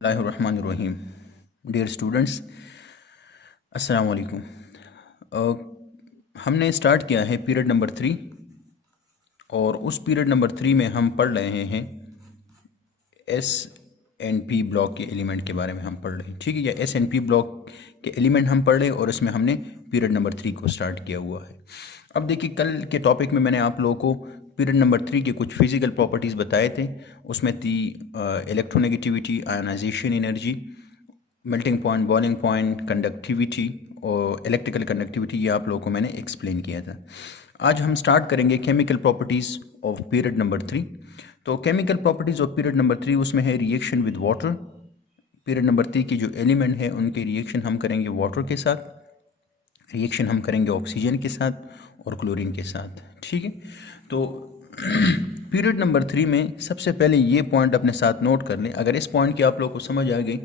Bismillahirrahmanirrahim. Dear students, अस्सलाम वालेकुम। हमने स्टार्ट किया है पीरियड नंबर 3 और उस पीरियड नंबर 3 में हम पढ़ रहे हैं एस एंड पी ब्लॉक के एलिमेंट के बारे में हम पढ़ रहे हैं। ठीक है, या एस एंड पी ब्लॉक के एलिमेंट हम पढ़ रहे हैं और इसमें हमने पीरियड नंबर 3 को स्टार्ट किया हुआ है। अब देखिए, कल के टॉपिक में मैंने आप लोगों को पीरियड नंबर 3 के कुछ फिजिकल प्रॉपर्टीज़ बताए थे। उसमें थी electronegativity, ionization energy, melting point, boiling point, conductivity और इलेक्ट्रिकल कंडक्टिविटी। ये आप लोगों को मैंने एक्सप्लेन किया था। आज हम स्टार्ट करेंगे chemical properties of period number 3। तो chemical properties of period number 3 उसमें है reaction with water. Period number 3 की जो एलिमेंट है उनके रिएक्शन हम करेंगे वाटर के साथ, रिएक्शन हम करेंगे ऑक्सीजन के साथ और क्लोरीन के साथ। ठीक है, तो पीरियड नंबर 3 में सबसे पहले ये पॉइंट अपने साथ नोट कर लें। अगर इस पॉइंट की आप लोगों को समझ आ गई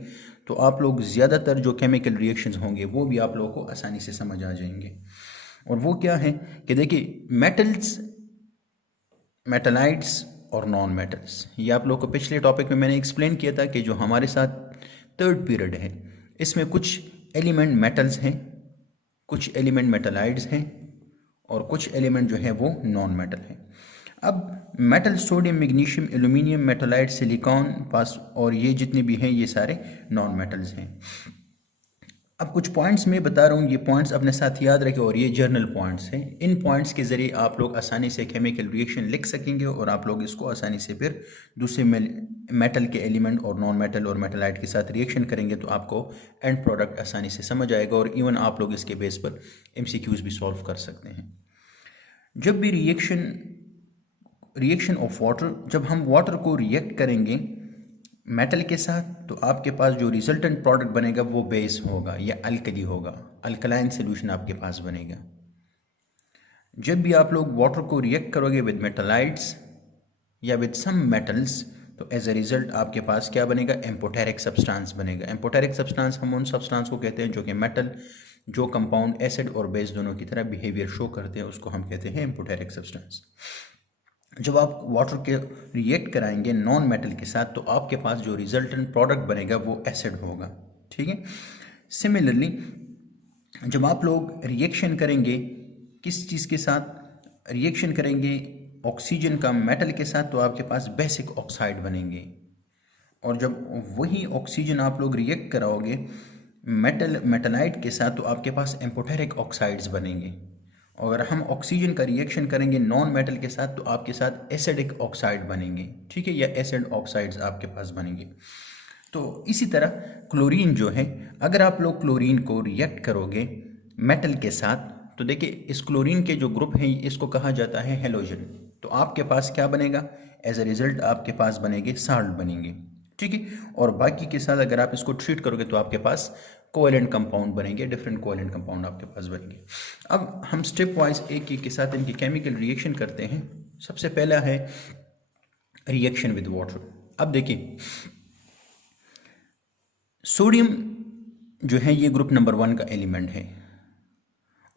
तो आप लोग ज़्यादातर जो केमिकल रिएक्शंस होंगे वो भी आप लोगों को आसानी से समझ आ जाएंगे। और वो क्या है कि देखिए, मेटल्स, मेटलाइट्स और नॉन मेटल्स, ये आप लोग को पिछले टॉपिक में मैंने एक्सप्लेन किया था कि जो हमारे साथ थर्ड पीरियड है इसमें कुछ एलिमेंट मेटल्स हैं, कुछ एलिमेंट मेटलाइट्स हैं और कुछ एलिमेंट जो है वो नॉन मेटल हैं। अब metal, sodium, magnesium, aluminium, metalloid, silicon, पास और ये जितने भी हैं ये सारे नॉन मेटल्स हैं। अब कुछ पॉइंट्स मैं बता रहा हूँ, ये पॉइंट्स अपने साथ याद रखें और ये जर्नल पॉइंट्स हैं। इन पॉइंट्स के ज़रिए आप लोग आसानी से केमिकल रिएक्शन लिख सकेंगे और आप लोग इसको आसानी से फिर दूसरे मेटल के एलिमेंट और नॉन मेटल और मेटलाइट के साथ रिएक्शन करेंगे तो आपको एंड प्रोडक्ट आसानी से समझ आएगा और इवन आप लोग इसके बेस पर MCQs भी सॉल्व कर सकते हैं। जब भी रिएक्शन ऑफ वाटर, जब हम वाटर को रिएक्ट करेंगे मेटल के साथ तो आपके पास जो रिजल्टेंट प्रोडक्ट बनेगा वो बेस होगा या अल्कली होगा, अल्कलाइन सोल्यूशन आपके पास बनेगा। जब भी आप लोग वाटर को रिएक्ट करोगे विद मेटलाइट्स या विद सम मेटल्स तो एज अ रिजल्ट आपके पास क्या बनेगा, एम्पोटेरिक सब्सटेंस बनेगा। एम्पोटेरिक सब्सटेंस हम उन सब्सटेंस को कहते हैं जो कि मेटल, जो कंपाउंड एसिड और बेस दोनों की तरह बिहेवियर शो करते हैं, उसको हम कहते हैं एम्पोटेरिक सब्सटेंस। जब आप वाटर के रिएक्ट कराएंगे नॉन मेटल के साथ तो आपके पास जो रिजल्टेंट प्रोडक्ट बनेगा वो एसिड होगा। ठीक है, सिमिलरली जब आप लोग रिएक्शन करेंगे किस चीज़ के साथ, रिएक्शन करेंगे ऑक्सीजन का मेटल के साथ तो आपके पास बेसिक ऑक्साइड बनेंगे। और जब वही ऑक्सीजन आप लोग रिएक्ट कराओगे मेटलाइट के साथ तो आपके पास एम्पोटेरिक ऑक्साइड्स बनेंगे। और अगर हम ऑक्सीजन का रिएक्शन करेंगे नॉन मेटल के साथ तो आपके साथ एसिडिक ऑक्साइड बनेंगे। ठीक है, या एसिड ऑक्साइड्स आपके पास बनेंगे। तो इसी तरह क्लोरीन जो है, अगर आप लोग क्लोरीन को रिएक्ट करोगे मेटल के साथ तो देखिए इस क्लोरीन के जो ग्रुप हैं इसको कहा जाता है हेलोजन। तो आपके पास क्या बनेगा, एज अ रिजल्ट आपके पास बनेंगे साल्ट बनेंगे। ठीक है, और बाकी के साथ अगर आप इसको ट्रीट करोगे तो आपके पास कोवेलेंट कंपाउंड बनेंगे, डिफरेंट कोवेलेंट कंपाउंड आपके पास बनेंगे। अब हम स्टेप वाइज एक एक के साथ इनकी केमिकल रिएक्शन करते हैं। सबसे पहला है रिएक्शन विद वाटर। अब देखिए, सोडियम जो है ये ग्रुप नंबर 1 का एलिमेंट है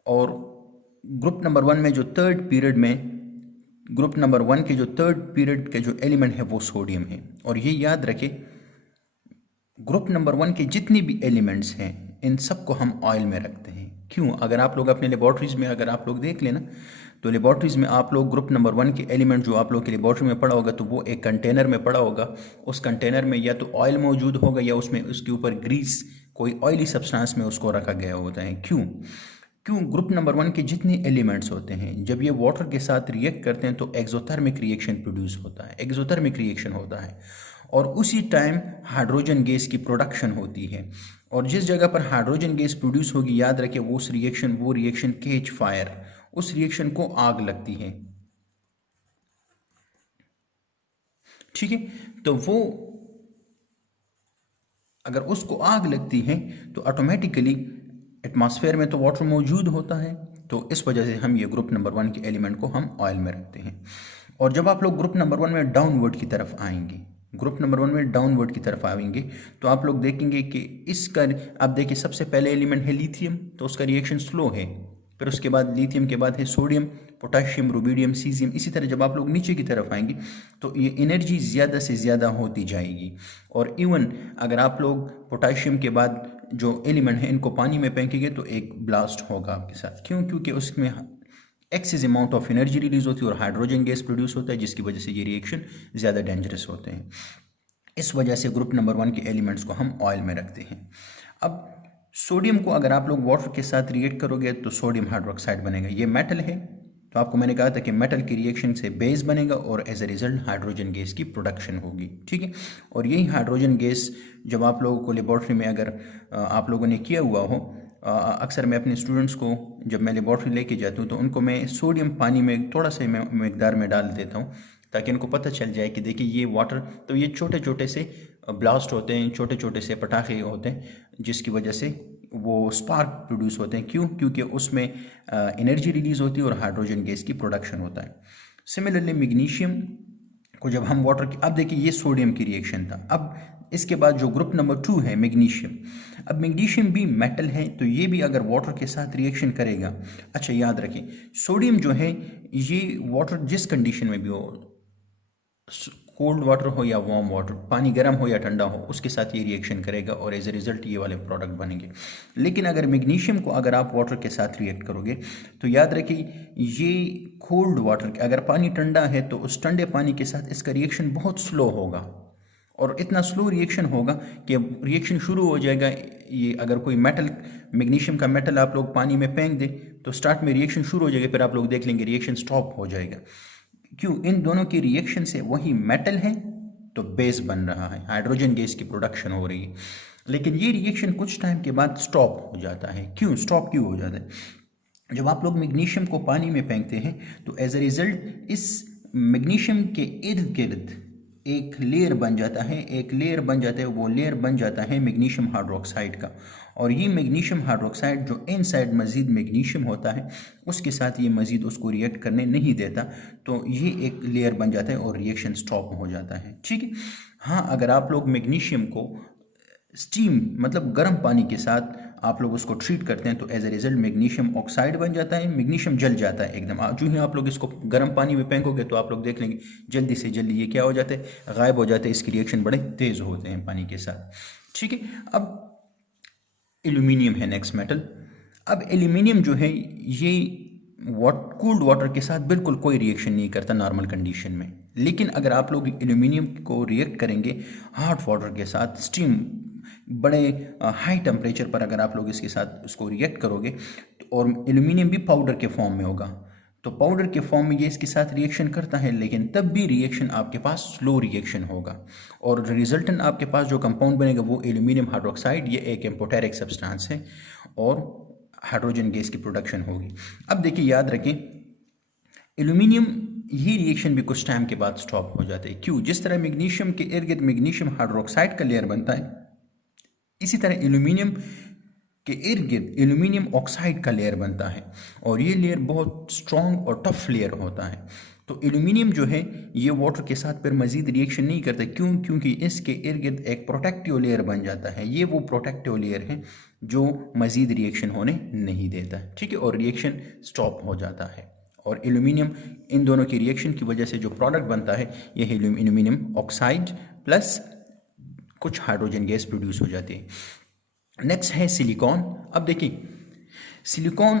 और ग्रुप नंबर 1 में जो थर्ड पीरियड में, ग्रुप नंबर 1 के जो थर्ड पीरियड के जो एलिमेंट है वो सोडियम है। और ये याद रखें, ग्रुप नंबर 1 के जितनी भी एलिमेंट्स हैं इन सबको हम ऑयल में रखते हैं। क्यों, अगर आप लोग अपने लेबॉर्ट्रीज में अगर आप लोग देख लेना तो लेबॉर्ट्रीज में आप लोग ग्रुप नंबर 1 के एलिमेंट जो आप लोग की लेबॉर्ट्री में पड़ा होगा तो वो एक कंटेनर में पड़ा होगा। उस कंटेनर में या तो ऑयल मौजूद होगा या उसमें उसके ऊपर ग्रीस, कोई ऑयली सब्सटेंस में उसको रखा गया होता है। क्यों ग्रुप नंबर 1 के जितने एलिमेंट्स होते हैं जब ये वाटर के साथ रिएक्ट करते हैं तो एक्सोथर्मिक रिएक्शन प्रोड्यूस होता है, एक्सोथर्मिक रिएक्शन होता है और उसी टाइम हाइड्रोजन गैस की प्रोडक्शन होती है। और जिस जगह पर हाइड्रोजन गैस प्रोड्यूस होगी याद रखें वो रिएक्शन केच फायर, उस रिएक्शन को आग लगती है। ठीक है, तो वो अगर उसको आग लगती है तो ऑटोमेटिकली एटमॉस्फेयर में तो वाटर मौजूद होता है, तो इस वजह से हम ये ग्रुप नंबर 1 के एलिमेंट को हम ऑयल में रखते हैं। और जब आप लोग ग्रुप नंबर 1 में डाउनवर्ड की तरफ आएंगे, ग्रुप नंबर 1 में डाउनवर्ड की तरफ आएंगे तो आप लोग देखेंगे कि इसका, आप देखिए सबसे पहले एलिमेंट है लिथियम तो उसका रिएक्शन स्लो है, फिर उसके बाद लिथियम के बाद है सोडियम, पोटाशियम, रुबिडियम, सीजियम, इसी तरह जब आप लोग नीचे की तरफ आएंगे तो ये एनर्जी ज़्यादा से ज़्यादा होती जाएगी। और इवन अगर आप लोग पोटाशियम के बाद जो एलिमेंट है इनको पानी में फेंकेंगे तो एक ब्लास्ट होगा आपके साथ। क्यों? क्योंकि उसमें excess amount of energy release होती है और हाइड्रोजन गैस प्रोड्यूस होता है, जिसकी वजह से ये रिएक्शन ज़्यादा डेंजरस होते हैं। इस वजह से ग्रुप नंबर 1 के एलिमेंट्स को हम ऑयल में रखते हैं। अब सोडियम को अगर आप लोग वाटर के साथ रिएक्ट करोगे तो सोडियम हाइड्रोक्साइड बनेगा। ये मेटल है, तो आपको मैंने कहा था कि मेटल की रिएक्शन से बेस बनेगा और as a result hydrogen gas की प्रोडक्शन होगी, ठीक है। और यही हाइड्रोजन गैस जब आप लोगों को लेबॉर्ट्री में अगर आप लोगों ने किया हुआ हो, अक्सर मैं अपने स्टूडेंट्स को जब मैं लेबॉर्ट्री लेके जाता हूँ तो उनको मैं सोडियम पानी में थोड़ा सा मकदार में डाल देता हूँ ताकि इनको पता चल जाए कि देखिए ये वाटर, तो ये छोटे छोटे से ब्लास्ट होते हैं, छोटे छोटे से पटाखे होते हैं, जिसकी वजह से वो स्पार्क प्रोड्यूस होते हैं। क्यों? क्योंकि उसमें एनर्जी रिलीज होती है और हाइड्रोजन गैस की प्रोडक्शन होता है। सिमिलरली मैग्नीशियम को जब हम वाटर की, अब देखिए ये सोडियम की रिएक्शन था। अब इसके बाद जो ग्रुप नंबर 2 है मैग्नीशियम, अब मैग्नीशियम भी मेटल है, तो ये भी अगर वाटर के साथ रिएक्शन करेगा। अच्छा याद रखें, सोडियम जो है ये वाटर जिस कंडीशन में भी हो, कोल्ड वाटर हो या वार्म वाटर, पानी गर्म हो या ठंडा हो, उसके साथ ये रिएक्शन करेगा और एज ए रिजल्ट ये वाले प्रोडक्ट बनेंगे। लेकिन अगर मैग्नीशियम को अगर आप वाटर के साथ रिएक्ट करोगे तो याद रखिए ये कोल्ड वाटर, अगर पानी ठंडा है तो उस ठंडे पानी के साथ इसका रिएक्शन बहुत स्लो होगा और इतना स्लो रिएक्शन होगा कि रिएक्शन शुरू हो जाएगा। ये अगर कोई मेटल, मैग्नीशियम का मेटल आप लोग पानी में फेंक दे तो स्टार्ट में रिएक्शन शुरू हो जाएगा, फिर आप लोग देख लेंगे रिएक्शन स्टॉप हो जाएगा। क्यों? इन दोनों की रिएक्शन से वही मेटल है तो बेस बन रहा है, हाइड्रोजन गैस की प्रोडक्शन हो रही है। लेकिन ये रिएक्शन कुछ टाइम के बाद स्टॉप हो जाता है। क्यों स्टॉप क्यों हो जाता है? जब आप लोग मैग्नीशियम को पानी में फेंकते हैं तो एज ए रिजल्ट इस मैग्नीशियम के इर्द गिर्द एक लेयर बन जाता है, एक लेयर बन जाता है, वो लेयर बन जाता है मैग्नीशियम हाइड्रोक्साइड का। और ये मैग्नीशियम हाइड्रोक्साइड जो इनसाइड मज़ीद मैग्नीशियम होता है उसके साथ ये मज़ीद उसको रिएक्ट करने नहीं देता, तो ये एक लेयर बन जाता है और रिएक्शन स्टॉप हो जाता है, ठीक है। हाँ, अगर आप लोग मैग्नीशियम को स्टीम मतलब गर्म पानी के साथ आप लोग उसको ट्रीट करते हैं तो as a result magnesium oxide बन जाता है, मैग्नीशियम जल जाता है एकदम। जो ही आप लोग इसको गर्म पानी में फेंकोगे तो आप लोग देख लेंगे जल्दी से जल्दी ये क्या हो जाता है, गायब हो जाता है। इसकी रिएक्शन बड़े तेज़ होते हैं पानी के साथ, ठीक है। अब एल्यूमिनियम है नेक्स्ट मेटल। अब एल्यूमिनियम जो है ये कूल्ड वाटर के साथ बिल्कुल कोई रिएक्शन नहीं करता नॉर्मल कंडीशन में। लेकिन अगर आप लोग एल्यूमिनियम को रिएक्ट करेंगे हॉट वाटर के साथ, स्टीम बड़े हाई टेम्परेचर पर अगर आप लोग इसके साथ उसको रिएक्ट करोगे तो, और एल्यूमिनियम भी पाउडर के फॉर्म में होगा, तो पाउडर के फॉर्म में ये इसके साथ रिएक्शन करता है, लेकिन तब भी रिएक्शन आपके पास स्लो रिएक्शन होगा और रिजल्टेंट आपके पास जो कंपाउंड बनेगा वो एल्यूमिनियम हाइड्रोक्साइड, ये एक एम्फोटेरिक सब्सटेंस है और हाइड्रोजन गैस की प्रोडक्शन होगी। अब देखिए याद रखें, एल्यूमिनियम ये रिएक्शन भी कुछ टाइम के बाद स्टॉप हो जाते हैं। क्यों? जिस तरह मैग्नीशियम के इर्द गिर्द मैग्नीशियम हाइड्रोक्साइड का लेयर बनता है, इसी तरह एल्यूमिनियम के इर्द गिर्द एल्यूमिनियम ऑक्साइड का लेयर बनता है और ये लेयर बहुत स्ट्रॉन्ग और टफ लेयर होता है। तो एल्यूमिनियम जो है ये वाटर के साथ फिर मज़ीद रिएक्शन नहीं करता। क्यों? क्योंकि इसके इर्द गिर्द एक प्रोटेक्टिव लेयर बन जाता है। ये वो प्रोटेक्टिव लेयर है जो मज़ीद रिएक्शन होने नहीं देता है, ठीक है, और रिएक्शन स्टॉप हो जाता है। और एल्यूमिनियम, इन दोनों की रिएक्शन की वजह से जो प्रोडक्ट बनता है ये एल्यूमिनियम ऑक्साइड प्लस कुछ हाइड्रोजन गैस प्रोड्यूस हो जाती है। नेक्स्ट है सिलिकॉन। अब देखिए सिलिकॉन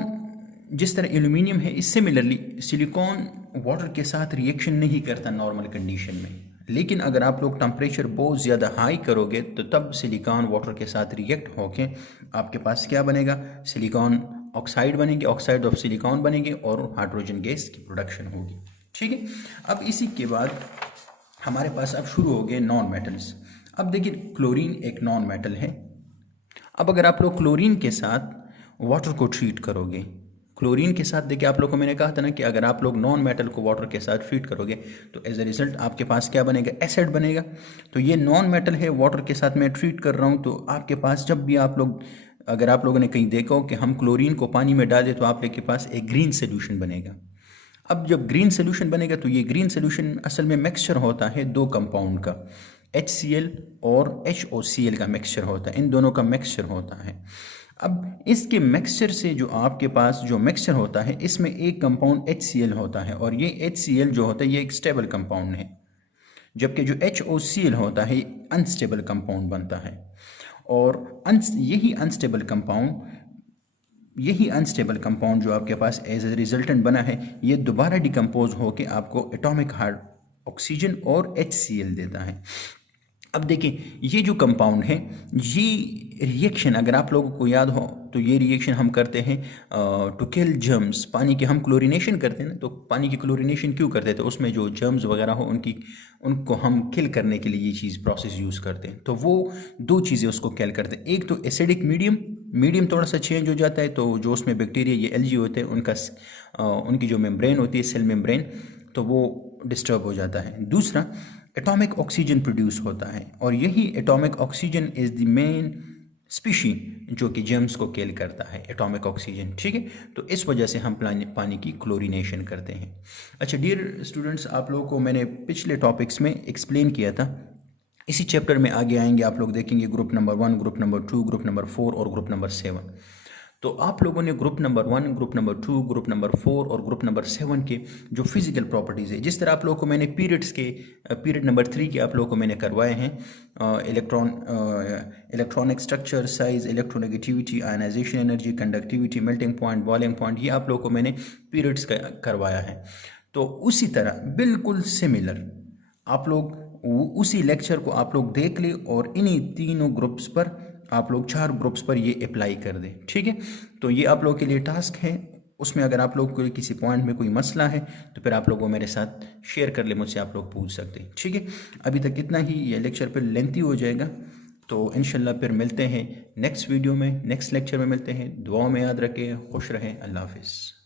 जिस तरह एल्यूमिनियम है, इससे सिमिलरली सिलिकॉन वाटर के साथ रिएक्शन नहीं करता नॉर्मल कंडीशन में, लेकिन अगर आप लोग टेम्परेचर बहुत ज़्यादा हाई करोगे तो तब सिलिकॉन वाटर के साथ रिएक्ट होके आपके पास क्या बनेगा, सिलिकॉन ऑक्साइड बनेंगे, ऑक्साइड ऑफ सिलिकॉन बनेंगे और हाइड्रोजन गैस की प्रोडक्शन होगी, ठीक है। अब इसी के बाद हमारे पास अब शुरू हो गए नॉन मेटल्स। अब देखिए क्लोरीन एक नॉन मेटल है। अब अगर आप लोग क्लोरीन के साथ वाटर को ट्रीट करोगे, क्लोरीन के साथ देखिए आप लोग को मैंने कहा था ना कि अगर आप लोग नॉन मेटल को वाटर के साथ ट्रीट करोगे तो एज ए रिजल्ट आपके पास क्या बनेगा, एसिड बनेगा। तो ये नॉन मेटल है, वाटर के साथ मैं ट्रीट कर रहा हूँ, तो आपके पास जब भी आप लोग, अगर आप लोगों ने कहीं देखा हो कि हम क्लोरीन को पानी में डाल दें तो आपके पास एक ग्रीन सोल्यूशन बनेगा। अब जब ग्रीन सोल्यूशन बनेगा तो ये ग्रीन सोल्यूशन असल में मिक्सचर होता है दो कंपाउंड का, HCl और HOCl का मिक्सचर होता है, इन दोनों का मिक्सचर होता है। अब इसके मिक्सचर से जो आपके पास जो मिक्सचर होता है, इसमें एक कंपाउंड HCl होता है और ये HCl जो होता है ये एक स्टेबल कंपाउंड है, जबकि जो HOCl होता है ये अनस्टेबल कंपाउंड बनता है। और यही अनस्टेबल कंपाउंड जो आपके पास एज ए रिजल्टेंट बना है, ये दोबारा डिकम्पोज होकर आपको एटॉमिक हार्ड ऑक्सीजन और HCl देता है। अब देखिए ये जो कंपाउंड है, ये रिएक्शन अगर आप लोगों को याद हो तो ये रिएक्शन हम करते हैं टू किल जर्म्स। पानी की हम क्लोरीनेशन करते हैं ना, तो पानी की क्लोरीनेशन क्यों करते हैं? तो उसमें जो जर्म्स वगैरह हो उनको हम किल करने के लिए ये चीज़ प्रोसेस यूज़ करते हैं। तो वो दो चीज़ें उसको किल करते हैं, एक तो एसिडिक मीडियम थोड़ा सा चेंज हो जाता है, तो जो उसमें बैक्टीरिया ये एलजी होते हैं उनकी जो मेम्ब्रेन होती है, सेल मेम्ब्रेन, तो वो डिस्टर्ब हो जाता है। दूसरा एटॉमिक ऑक्सीजन प्रोड्यूस होता है और यही atomic oxygen is the main species जो कि जर्म्स को किल करता है, एटॉमिक ऑक्सीजन। ठीक है, तो इस वजह से हम पानी की क्लोरीनेशन करते हैं। अच्छा डियर स्टूडेंट्स, आप लोगों को मैंने पिछले टॉपिक्स में एक्सप्लेन किया था, इसी चैप्टर में आगे आएंगे आप लोग देखेंगे group number 1, group number 2, group number 4 और ग्रुप नंबर 7। तो आप लोगों ने group number 1, group number 2, group number 4 और ग्रुप नंबर 7 के जो फिजिकल प्रॉपर्टीज़ है, जिस तरह आप लोगों को मैंने पीरियड नंबर 3 के आप लोगों को मैंने करवाए हैं, electronic structure, size, electronegativity, ionization energy, conductivity, melting point, boiling point, ये आप लोगों को मैंने पीरियड्स का करवाया है। तो उसी तरह बिल्कुल सिमिलर आप लोग उसी लेक्चर को आप लोग देख ले और इन्हीं तीनों ग्रुप्स पर आप लोग 4 ग्रुप्स पर ये अप्लाई कर दें। ठीक है, तो ये आप लोगों के लिए टास्क है। उसमें अगर आप लोग को किसी पॉइंट में कोई मसला है तो फिर आप लोगों मेरे साथ शेयर कर ले, मुझसे आप लोग पूछ सकते हैं। ठीक है, अभी तक इतना ही, ये लेक्चर फिर लेंथी हो जाएगा, तो इंशाल्लाह फिर मिलते हैं नेक्स्ट वीडियो में, नेक्स्ट लेक्चर में मिलते हैं। दुआओं में याद रखें, खुश रहें, अल्लाह हाफिज़।